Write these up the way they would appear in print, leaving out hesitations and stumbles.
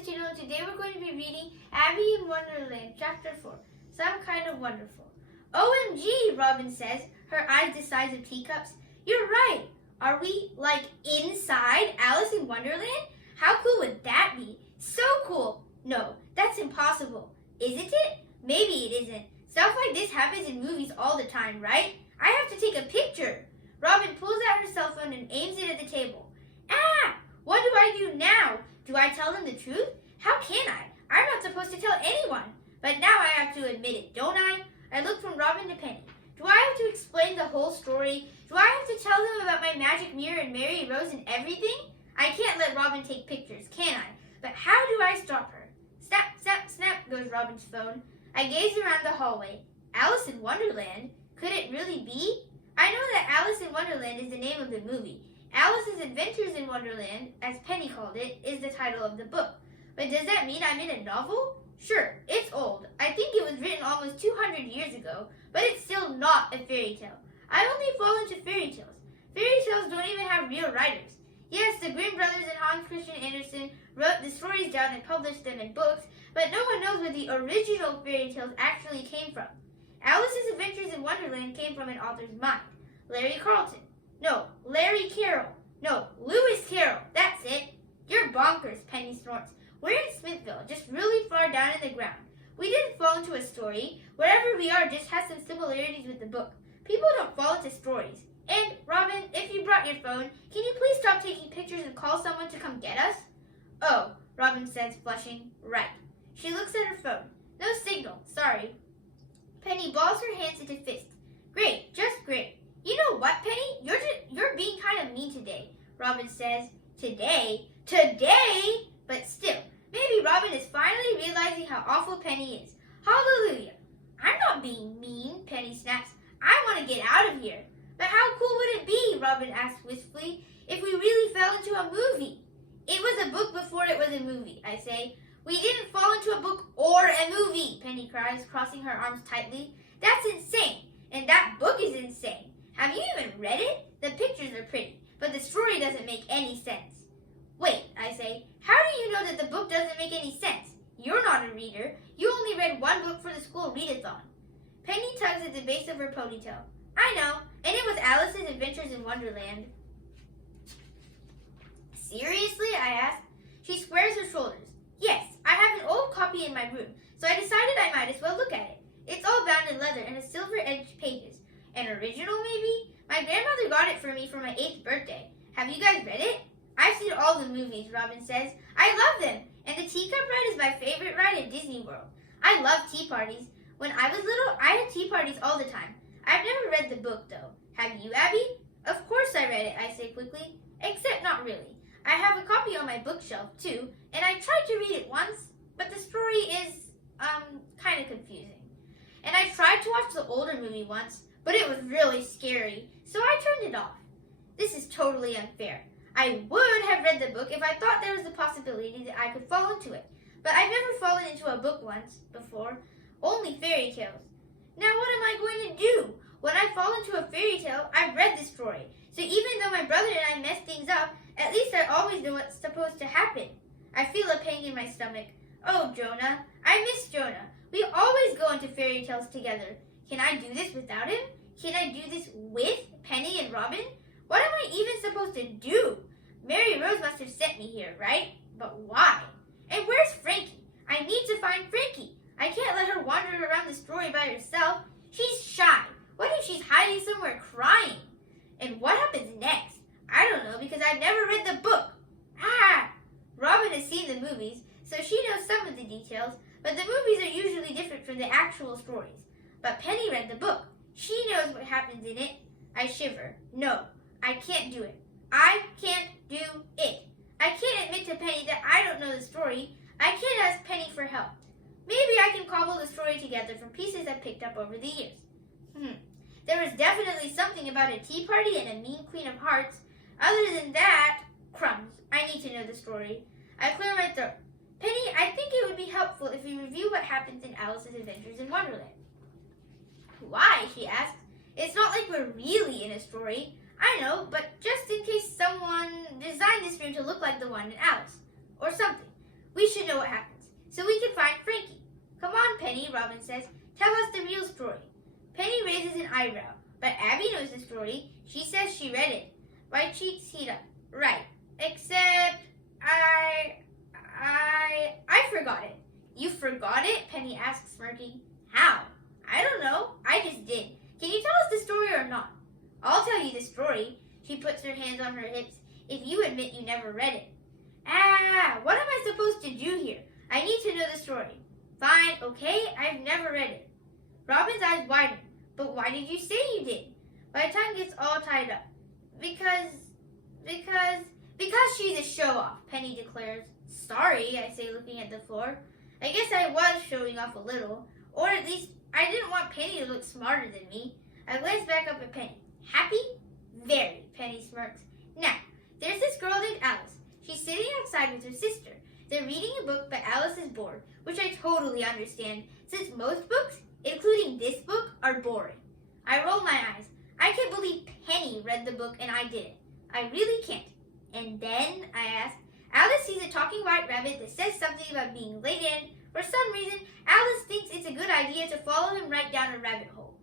Alice's channel, and today we're going to be reading Abby in Wonderland, Chapter 4, Some Kind of Wonderful. OMG, Robin says, her eyes the size of teacups. You're right. Are we, inside Alice in Wonderland? How cool would that be? So cool. No, that's impossible. Isn't it? Maybe it isn't. Stuff like this happens in movies all the time, right? I have to take a picture. Robin pulls out her cell phone and aims it at the table. Ah! What do I do now? Do I tell them the truth? How can I? I'm not supposed to tell anyone. But now I have to admit it, don't I? I look from Robin to Penny. Do I have to explain the whole story? Do I have to tell them about my magic mirror and Mary Rose and everything? I can't let Robin take pictures, can I? But how do I stop her? Snap, snap, snap goes Robin's phone. I gaze around the hallway. Alice in Wonderland? Could it really be? I know that Alice in Wonderland is the name of the movie. Alice's Adventures in Wonderland, as Penny called it, is the title of the book. But does that mean I'm in a novel? Sure, it's old. I think it was written almost 200 years ago, but it's still not a fairy tale. I only fall into fairy tales. Fairy tales don't even have real writers. Yes, the Grimm brothers and Hans Christian Andersen wrote the stories down and published them in books, but no one knows where the original fairy tales actually came from. Alice's Adventures in Wonderland came from an author's mind. Larry Carlton. No, Larry Carroll. No, Lewis Carroll. That's it. You're bonkers, Penny snorts. We're in Smithville, just really far down in the ground. We didn't fall into a story. Wherever we are just has some similarities with the book. People don't fall into stories. And, Robin, if you brought your phone, can you please stop taking pictures and call someone to come get us? Oh, Robin says, flushing. Right. She looks at her phone. No signal. Sorry. Penny balls her hands into fists. Great, just great. You know what, Penny? You're being kind of mean today, Robin says. Today? Today? But still, maybe Robin is finally realizing how awful Penny is. Hallelujah. I'm not being mean, Penny snaps. I want to get out of here. But how cool would it be, Robin asks wistfully, if we really fell into a movie? It was a book before it was a movie, I say. We didn't fall into a book or a movie, Penny cries, crossing her arms tightly. That's insane. And that book is insane. Have you even read it? The pictures are pretty, but the story doesn't make any sense. Wait, I say, how do you know that the book doesn't make any sense? You're not a reader. You only read one book for the school readathon. Penny tugs at the base of her ponytail. I know, and it was Alice's Adventures in Wonderland. Seriously? I ask. She squares her shoulders. Yes, I have an old copy in my room, so I decided I might as well look at it. It's all bound in leather and has silver-edged pages. An original, maybe? My grandmother got it for me for my 8th birthday. Have you guys read it? I've seen all the movies, Robin says. I love them, and the teacup ride is my favorite ride at Disney World. I love tea parties. When I was little, I had tea parties all the time. I've never read the book, though. Have you, Abby? Of course I read it, I say quickly. Except not really. I have a copy on my bookshelf, too, and I tried to read it once, but the story is, kind of confusing. And I tried to watch the older movie once, but it was really scary, so I turned it off. This is totally unfair. I would have read the book if I thought there was the possibility that I could fall into it, but I've never fallen into a book once before, only fairy tales. Now what am I going to do? When I fall into a fairy tale, I've read the story, so even though my brother and I mess things up, at least I always know what's supposed to happen. I feel a pang in my stomach. Oh, Jonah. I miss Jonah. We always go into fairy tales together. Can I do this without him? Can I do this with Penny and Robin? What am I even supposed to do? Mary Rose must have sent me here, right? But why? And where's Frankie? I need to find Frankie. I can't let her wander around the story by herself. She's shy. What if she's hiding somewhere crying? And what happens next? I don't know because I've never read the book. Ah! Robin has seen the movies, so she knows some of the details, but the movies are usually different from the actual stories. But Penny read the book. She knows what happens in it. I shiver. No, I can't do it. I can't do it. I can't admit to Penny that I don't know the story. I can't ask Penny for help. Maybe I can cobble the story together from pieces I've picked up over the years. There was definitely something about a tea party and a mean Queen of Hearts. Other than that, crumbs. I need to know the story. I clear my throat. Penny, I think it would be helpful if we review what happens in Alice's Adventures in Wonderland. Why? She asks. It's not like we're really in a story. I know, but just in case someone designed this room to look like the one in Alice. Or something. We should know Robin says. Tell us the real story. Penny raises an eyebrow, but Abby knows the story. She says she read it. My cheeks heat up. Right. Except I forgot it. You forgot it? Penny asks, smirking. How? I don't know. I just did. Can you tell us the story or not? I'll tell you the story. She puts her hands on her hips. If you admit you never read it. What am I supposed to do here? I need to know the story. Fine, okay, I've never read it. Robin's eyes widen. But why did you say you did? My tongue gets all tied up. Because she's a show-off, Penny declares. Sorry, I say, looking at the floor. I guess I was showing off a little. Or at least, I didn't want Penny to look smarter than me. I glance back up at Penny. Happy? Very, Penny smirks. Now, there's this girl named Alice. She's sitting outside with her sister. They're reading a book, but Alice is bored, which I totally understand, since most books, including this book, are boring. I roll my eyes. I can't believe Penny read the book and I didn't. I really can't. And then, I ask, Alice sees a talking white rabbit that says something about being late in. For some reason, Alice thinks it's a good idea to follow him right down a rabbit hole.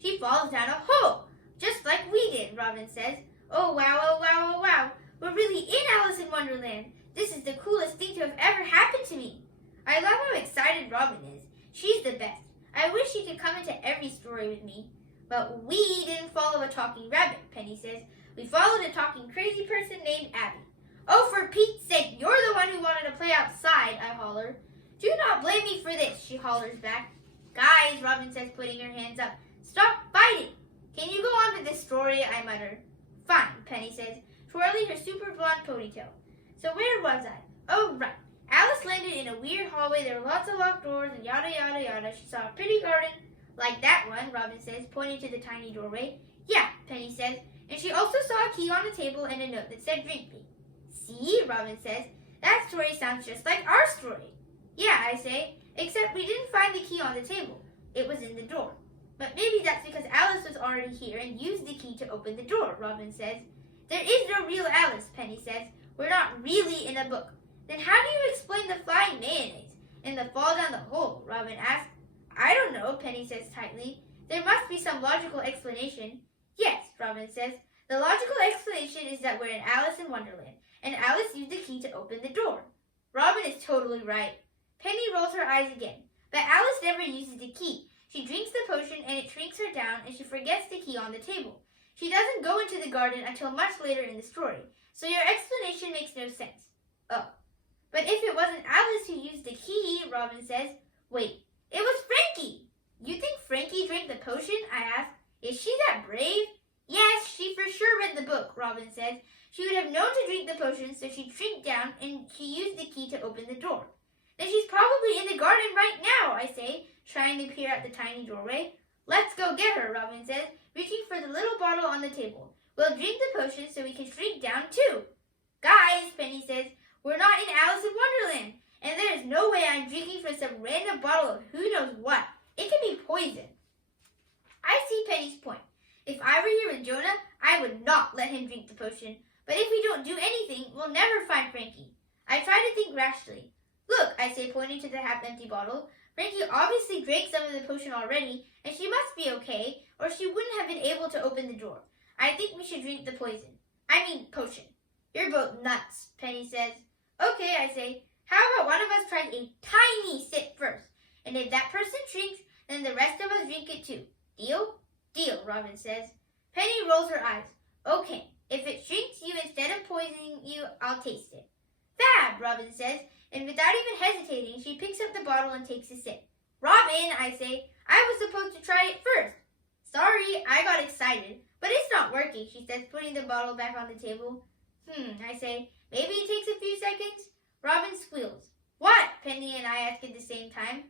She falls down a hole, just like we did, Robin says. Oh wow, oh wow, oh wow. We're really in Alice in Wonderland. This is the coolest thing to have ever happened to me. I love how excited Robin is. She's the best. I wish she could come into every story with me. But we didn't follow a talking rabbit, Penny says. We followed a talking crazy person named Abby. Oh, for Pete's sake, you're the one who wanted to play outside, I holler. Do not blame me for this, she hollers back. Guys, Robin says, putting her hands up. Stop fighting. Can you go on with this story, I mutter. Fine, Penny says, twirling her super blonde ponytail. So where was I? Oh, right. Alice landed in a weird hallway. There were lots of locked doors and yada, yada, yada. She saw a pretty garden. Like that one, Robin says, pointing to the tiny doorway. Yeah, Penny says. And she also saw a key on the table and a note that said, drink me. See, Robin says, that story sounds just like our story. Yeah, I say, except we didn't find the key on the table. It was in the door. But maybe that's because Alice was already here and used the key to open the door, Robin says. There is no real Alice, Penny says. We're not really in a book. Then how do you explain the flying mayonnaise and the fall down the hole, Robin asks. I don't know, Penny says tightly. There must be some logical explanation. Yes, Robin says. The logical explanation is that we're in Alice in Wonderland, and Alice used the key to open the door. Robin is totally right. Penny rolls her eyes again. But Alice never uses the key. She drinks the potion and it shrinks her down and she forgets the key on the table. She doesn't go into the garden until much later in the story, so your explanation makes no sense. Oh. But if it wasn't Alice who used the key, Robin says. Wait, it was Frankie! You think Frankie drank the potion? I ask. Is she that brave? Yes, she for sure read the book, Robin says. She would have known to drink the potion, so she'd shrink down and she used the key to open the door. Then she's probably in the garden right now, I say, trying to peer at the tiny doorway. Let's go get her, Robin says, reaching for the little bottle on the table. We'll drink the potion so we can shrink down too. Guys, Penny says, we're not in Alice in Wonderland, and there is no way I'm drinking from some random bottle of who knows what. It can be poison. I see Penny's point. If I were here with Jonah, I would not let him drink the potion. But if we don't do anything, we'll never find Frankie. I try to think rationally. Look, I say, pointing to the half-empty bottle. Frankie obviously drank some of the potion already, and she must be okay, or she wouldn't have been able to open the door. I think we should drink the potion. You're both nuts, Penny says. Okay, I say. How about one of us tries a tiny sip first? And if that person shrinks, then the rest of us drink it too. Deal? Deal, Robin says. Penny rolls her eyes. Okay, if it shrinks you instead of poisoning you, I'll taste it. Fab, Robin says, and without even hesitating, she picks up the bottle and takes a sip. Robin, I say, I was supposed to try it first. Sorry, I got excited, but it's not working, she says, putting the bottle back on the table. I say, maybe it takes a few seconds. Robin squeals. What? Penny and I ask at the same time.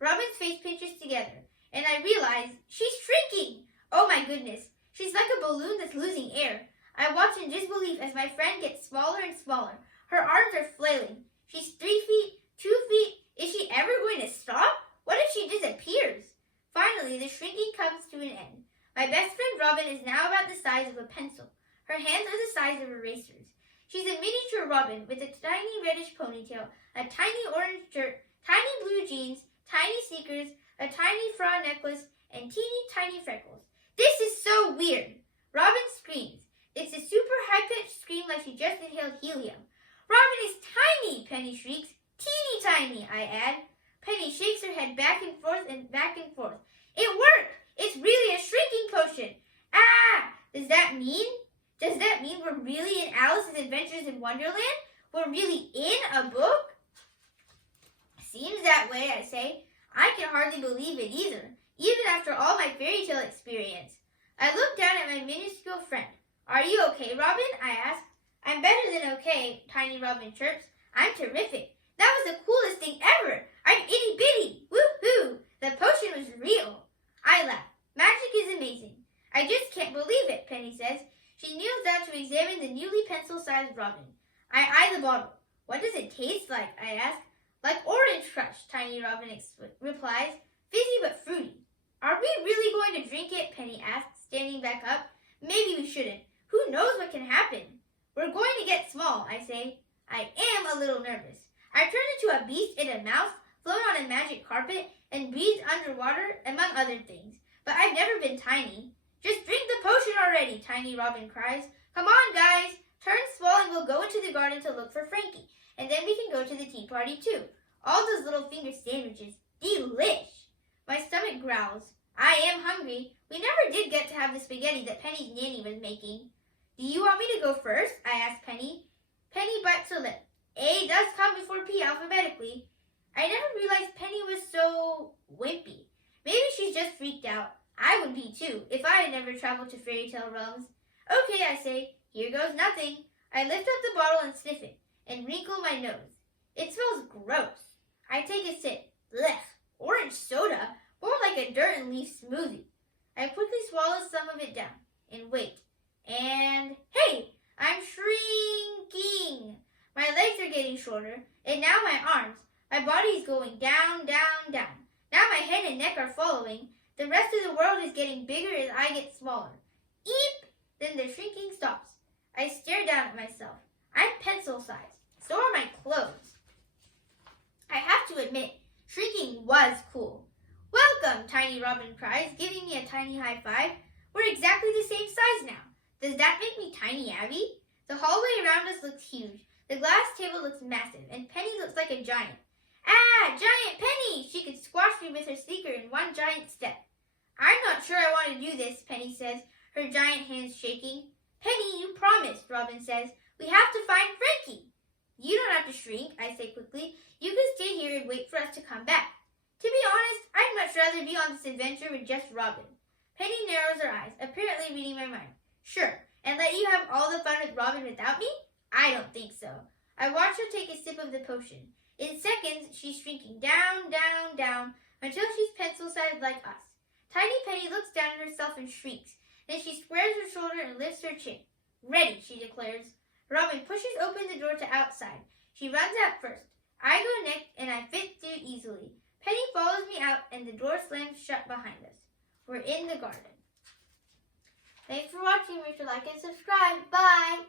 Robin's face pinches together, and I realize she's shrinking. Oh my goodness, she's like a balloon that's losing air. I watch in disbelief as my friend gets smaller and smaller. Her arms are flailing. She's 3 feet, 2 feet. Is she ever going to stop? What if she disappears? Finally, the shrinking comes to an end. My best friend Robin is now about the size of a pencil. Her hands are the size of erasers. She's a miniature Robin with a tiny reddish ponytail, a tiny orange shirt tiny blue jeans, tiny sneakers, a tiny frog necklace, and teeny tiny freckles. This is so weird. Robin screams. It's a super high-pitched scream like she just inhaled helium. Robin is tiny, Penny shrieks. Teeny tiny, I add. Penny shakes her head back and forth and back and forth. It worked! It's really a shrinking potion. Ah! Does that mean we're really in Alice's Adventures in Wonderland? We're really in a book? Seems that way, I say. I can hardly believe it either, even after all my fairy tale experience. I look down at my minuscule friend. Are you okay, Robin? I ask. I'm better than okay, Tiny Robin chirps. I'm terrific. That was the coolest thing ever. I'm itty bitty. Woo-hoo. The potion was real. I laugh. Magic is amazing. I just can't believe it, Penny says. She kneels down to examine the newly pencil-sized Robin. I eye the bottle. What does it taste like? I ask. Like orange crush, Tiny Robin replies. Fizzy but fruity. Are we really going to drink it? Penny asks, standing back up. Maybe we shouldn't. Who knows what can happen? We're going to get small, I say. I am a little nervous. I turn into a beast in a mouse, float on a magic carpet, and breathe underwater, among other things. But I've never been tiny. Just drink the potion already, Tiny Robin cries. Come on, guys. Turn small and we'll go into the garden to look for Frankie. And then we can go to the tea party, too. All those little finger sandwiches. Delish! My stomach growls. I am hungry. We never did get to have the spaghetti that Penny's nanny was making. Do you want me to go first? I asked Penny. Penny bites her lip. A does come before P alphabetically. I never realized Penny was so wimpy. Maybe she's just freaked out. I would be too, if I had never traveled to fairy tale realms. Okay, I say. Here goes nothing. I lift up the bottle and sniff it, and wrinkle my nose. It smells gross. I take a sip. Blech. Orange soda? More like a dirt and leaf smoothie. I quickly swallow some of it down, and wait. And, hey! I'm shrinking! My legs are getting shorter, and now my arms. My body is going down, down, down. Now my head and neck are following. The rest of the world is getting bigger as I get smaller. Eep! Then the shrinking stops. I stare down at myself. I'm pencil-sized. So are my clothes. I have to admit, shrinking was cool. Welcome, Tiny Robin cries, giving me a tiny high five. We're exactly the same size now. Does that make me Tiny Abby? The hallway around us looks huge. The glass table looks massive, and Penny looks like a giant. Ah, Giant Penny! She could squash me with her sneaker in one giant step. I'm not sure I want to do this, Penny says, her giant hands shaking. Penny, you promised, Robin says. We have to find Frankie. You don't have to shrink, I say quickly. You can stay here and wait for us to come back. To be honest, I'd much rather be on this adventure with just Robin. Penny narrows her eyes, apparently reading my mind. Sure, and let you have all the fun with Robin without me? I don't think so. I watch her take a sip of the potion. In seconds, she's shrinking down, down, down, until she's pencil-sized like us. Tiny Penny looks down at herself and shrieks. Then she squares her shoulder and lifts her chin. Ready, she declares. Robin pushes open the door to outside. She runs out first. I go next, and I fit through easily. Penny follows me out, and the door slams shut behind us. We're in the garden. Thanks for watching. Make sure to like and subscribe. Bye!